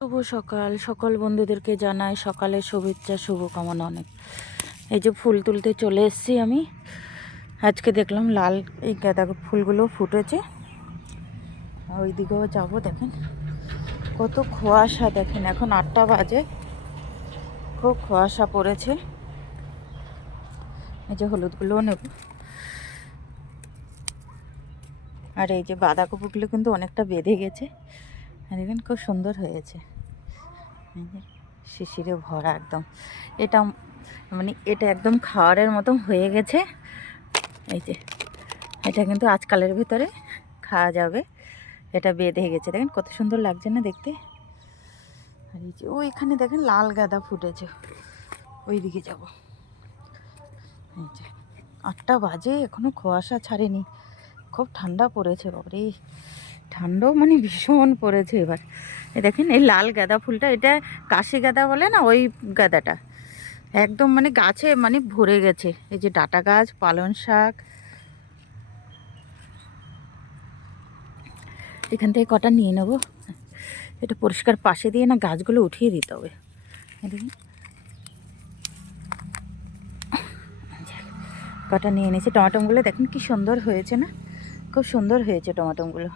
শুভ সকাল সকল বন্ধুদেরকে জানাই সকালের শুভেচ্ছা শুভকামনা অনেক। এই যে ফুল তুলতে চলে এসেছি আমি। আজকে দেখলাম লাল এই গাঁদা ফুলগুলো ফুটেছে। ওই দিকেও যাবো। দেখেন কত কুয়াশা, দেখেন এখন 8টা বাজে, খুব কুয়াশা পড়েছে। এই যে হলুদগুলোও নেব। আর এই যে বাঁধাকপিগুলো কিন্তু অনেকটা বেঁধে গেছে, দেখেন খুব সুন্দর হয়েছে। শিশিরে ভরা একদম, এটা মানে এটা একদম খাওয়ারের মতো হয়ে গেছে। এই যে এটা কিন্তু আজকালের ভিতরে খাওয়া যাবে। এটা বেঁধে গেছে, দেখেন কত সুন্দর লাগছে না দেখতে। আর এই যে এখানে দেখেন লাল গাঁদা ফুটেছে, ওই দিকে যাব। এই যে 8টা বাজে, এখনো কুয়াশা ছাড়েনি, খুব ঠান্ডা পড়েছে। বাবারে, ঠান্ডাও মানে ভীষণ পড়েছে এবার। এই দেখেন এই লাল গাঁদা ফুলটা, এটা কাশি গাঁদা বলে না, ওই গাঁদাটা একদম মানে গাছে মানে ভরে গেছে। এই যে ডাঁটা গাছ, পালং শাক, এখান থেকে কটা নিয়ে নেব। এটা পরিষ্কার পাশে দিয়ে না গাছগুলো উঠিয়ে দিতে হবে। দেখুন কটা নিয়ে নিয়েছি। টমাটোগুলো দেখেন কি সুন্দর হয়েছে না, খুব সুন্দর হয়েছে টমাটোগুলো।